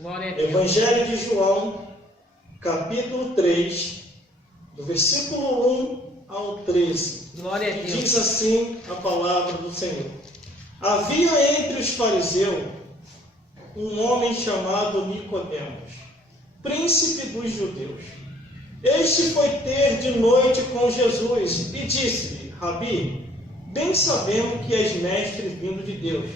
Glória a Deus. Evangelho de João, capítulo 3, do versículo 1 ao 13. Glória a Deus. Diz assim a palavra do Senhor. Havia entre os fariseus um homem chamado Nicodemos, príncipe dos judeus. Este foi ter de noite com Jesus e disse-lhe: Rabi, bem sabemos que és mestre vindo de Deus,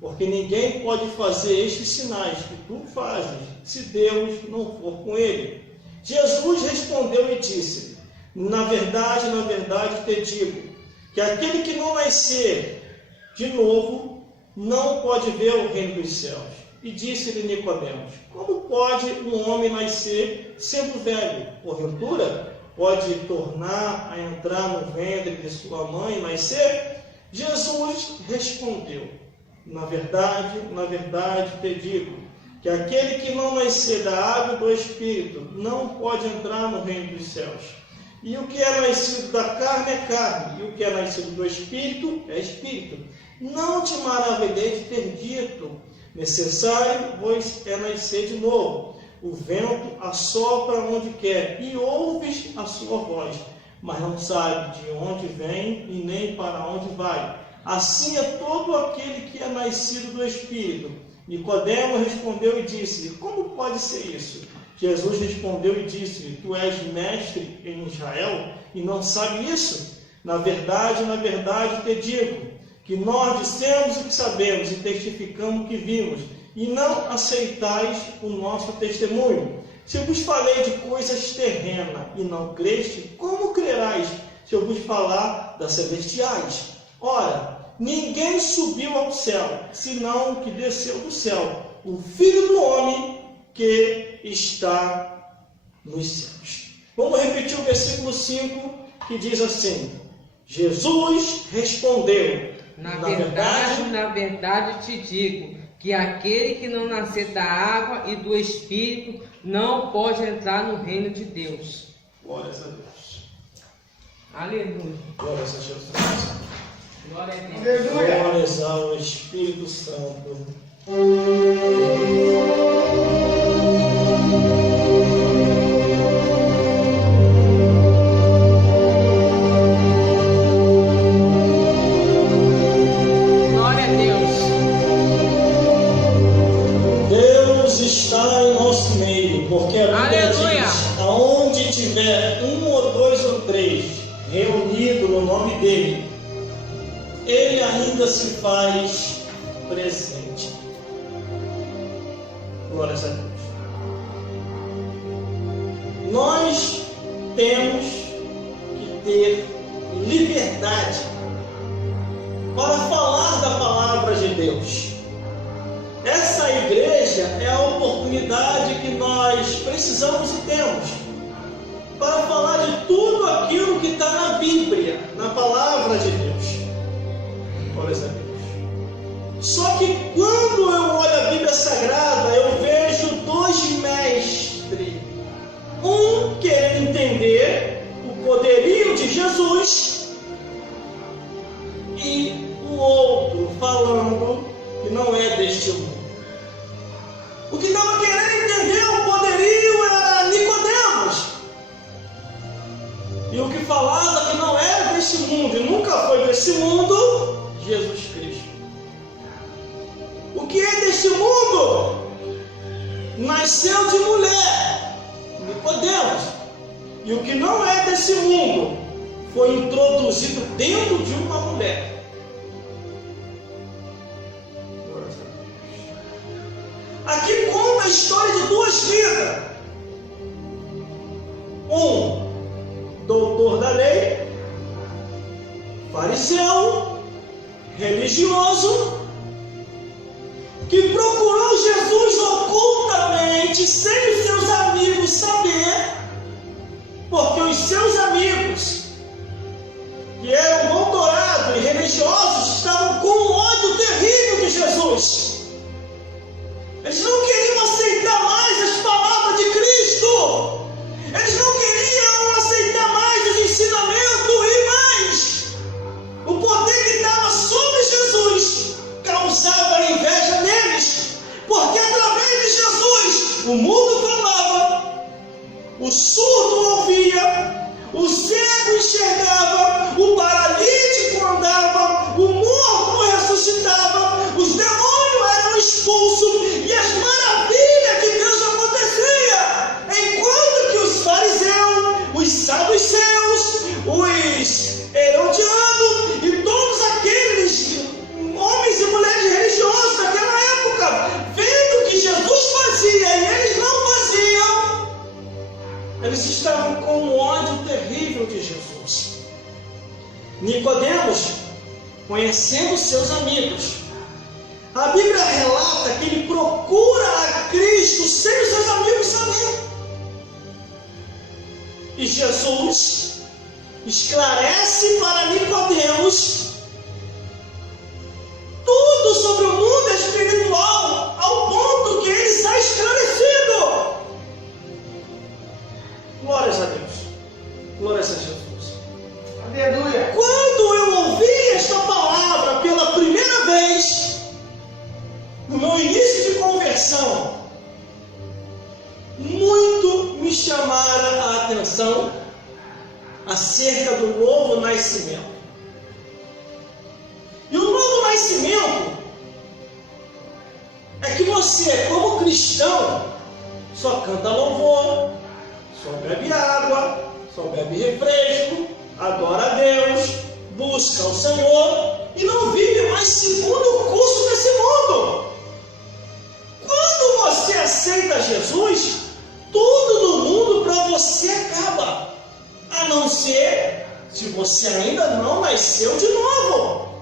porque ninguém pode fazer estes sinais que tu fazes, se Deus não for com ele. Jesus respondeu e disse-lhe: na verdade, te digo, que aquele que não nascer de novo não pode ver o reino dos céus. E disse-lhe Nicodemos: como pode um homem nascer sendo velho? Porventura, pode tornar a entrar no ventre de sua mãe e nascer? Jesus respondeu: na verdade, te digo, que aquele que não nascer da água e do Espírito não pode entrar no reino dos céus. E o que é nascido da carne é carne, e o que é nascido do Espírito é Espírito. Não te maravilhei de ter dito: necessário, pois, é nascer de novo. O vento assopra onde quer, e ouves a sua voz, mas não sabe de onde vem e nem para onde vai. Assim é todo aquele que é nascido do Espírito. Nicodemo respondeu e disse: como pode ser isso? Jesus respondeu e disse: tu és mestre em Israel e não sabe isso? Na verdade, te digo, que nós dissemos o que sabemos e testificamos o que vimos, e não aceitais o nosso testemunho. Se eu vos falei de coisas terrenas e não creste, como crerás se eu vos falar das celestiais? Ora, ninguém subiu ao céu, senão o que desceu do céu, o Filho do Homem que está nos céus. Vamos repetir o versículo 5, que diz assim: Jesus respondeu: na verdade te digo, que aquele que não nascer da água e do Espírito não pode entrar no reino de Deus. Glórias a Deus. Aleluia. Glórias a Jesus. Glória a Deus. Glórias ao Espírito Santo. Glória a Deus. Deus está em nosso meio, porque a Bíblia Aleluia. diz: aonde tiver um ou dois ou três reunidos no nome dele, ele ainda se faz presente. Glórias a Deus. Nós temos que ter liberdade para falar da palavra de Deus. Essa igreja é a oportunidade que nós precisamos e temos para falar de tudo aquilo que está na Bíblia, na palavra de Deus. Glórias a Deus. Só que quando eu olho a Bíblia Sagrada, eu vejo dois mestres. Um querendo entender o poderio de Jesus e o outro falando que não é deste mundo. O que estava querendo entender o poderio era Nicodemos. E o que falava que não era deste mundo e nunca foi desse mundo, Jesus Cristo. O que é deste mundo? Nasceu de mulher, Nicodemos. E o que não é desse mundo foi introduzido dentro de uma mulher. Aqui conta a história de duas vidas. Um doutor da lei, fariseu, religioso, que procurou Jesus ocultamente, sem os seus amigos saber, porque os seus amigos, que eram doutorados e religiosos, estavam com um ódio terrível de Jesus. Eles não queriam aceitar mais as palavras de Cristo. Eles não queriam aceitar mais os ensinamentos e mais. O poder que estava sobre Jesus causava inveja neles. o mudo falava, o surdo ouvia, o cego enxergava, o paralítico andava, o morto ressuscitava, os demônios eram expulsos e as maravilhas de Deus aconteciam. Enquanto que os fariseus, os saduceus, os herodianos e todos aqueles homens e mulheres religiosos daquela época, vendo o que Jesus fazia e eles não faziam, eles estavam com um ódio terrível de Jesus. Nicodemos, conhecendo seus amigos, a Bíblia relata que ele procura a Cristo sem os seus amigos saber. E Jesus esclarece para Nicodemos tudo sobre o mundo espiritual, ao ponto que ele está esclarecido. Glórias a Deus. Glórias a Jesus. Aleluia. Quando eu ouvi esta palavra pela primeira vez, no meu início de conversão, muito me chamaram a atenção acerca do novo nascimento. E o novo nascimento é que você, como cristão, só canta louvor, só bebe água, só bebe refresco, adora a Deus, busca o Senhor e não vive mais segundo o curso desse mundo. Quando você aceita Jesus, tudo no mundo para você acaba, a não ser se você ainda não nasceu de novo.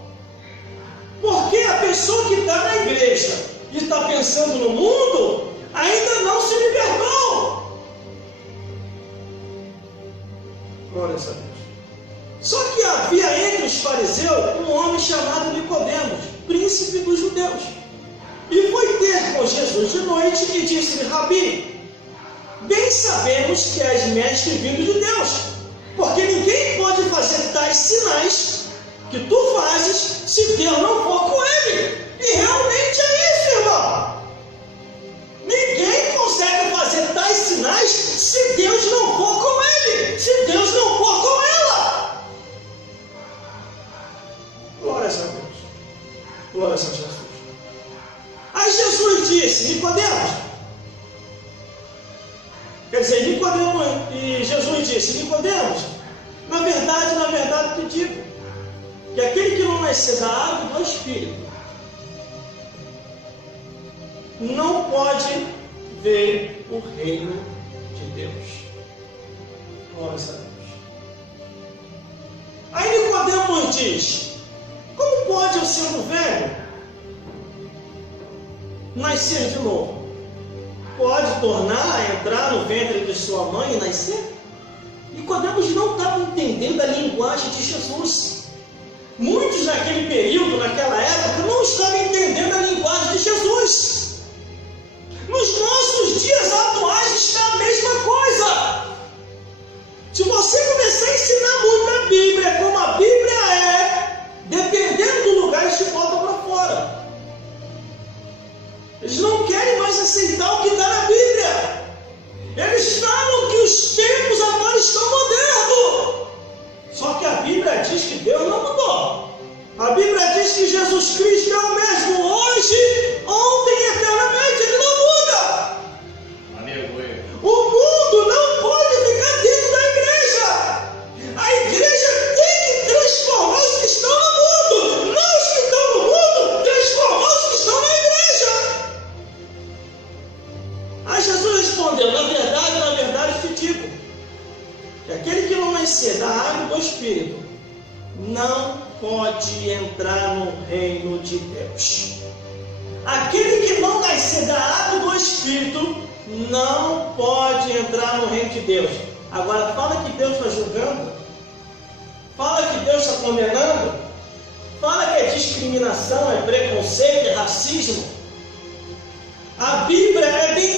Porque a pessoa que está na igreja e está pensando no mundo, ainda não se libertou. Glórias a Deus. Só que havia entre os fariseus um homem chamado Nicodemos, príncipe dos judeus. E foi ter com Jesus de noite e disse-lhe: Rabi, bem sabemos que és mestre vindo de Deus, porque ninguém pode fazer tais sinais que tu fazes se Deus não for com ele. E realmente é isso, irmão. Ninguém consegue fazer tais sinais se Deus não for com ele, se Deus não for com ela. Glórias a Deus. Glórias a Jesus. Aí Jesus disse: Nicodemos, quer dizer, Nicodemos, e Jesus disse: Nicodemos, na verdade te digo, que aquele que não nascer da água e do Espírito não pode ver o reino de Deus. Glórias a Deus. Aí Nicodemos diz: como pode eu, sendo velho, nascer de novo? Pode tornar a entrar no ventre de sua mãe e nascer? Nicodemos não estava entendendo a linguagem de Jesus. Muitos naquele período, naquela época, não estavam entendendo a linguagem de Jesus. Nos nossos dias atuais está a mesma coisa. Se você começar a ensinar muito a Bíblia, como a Bíblia é, dependendo do lugar, eles te botam para fora. Eles não querem mais aceitar o que está na Bíblia. Eles falam que os tempos agora estão modernos. Só que a Bíblia diz que Deus não mudou. A Bíblia diz que Jesus Cristo é o mesmo hoje, ontem e eternamente. Ele não muda. Aleluia. O mundo não pode ficar dentro da igreja. A igreja tem que transformar os que estão no mundo. Não os que estão no mundo, transformar os que estão na igreja. Aí Jesus respondeu: na verdade te digo, que aquele que não nascer da água e do Espírito não pode entrar no reino de Deus. Aquele que não nascer da água e do Espírito não pode entrar no reino de Deus. Agora fala que Deus está julgando, fala que Deus está condenando, fala que é discriminação, é preconceito, é racismo. A Bíblia é bem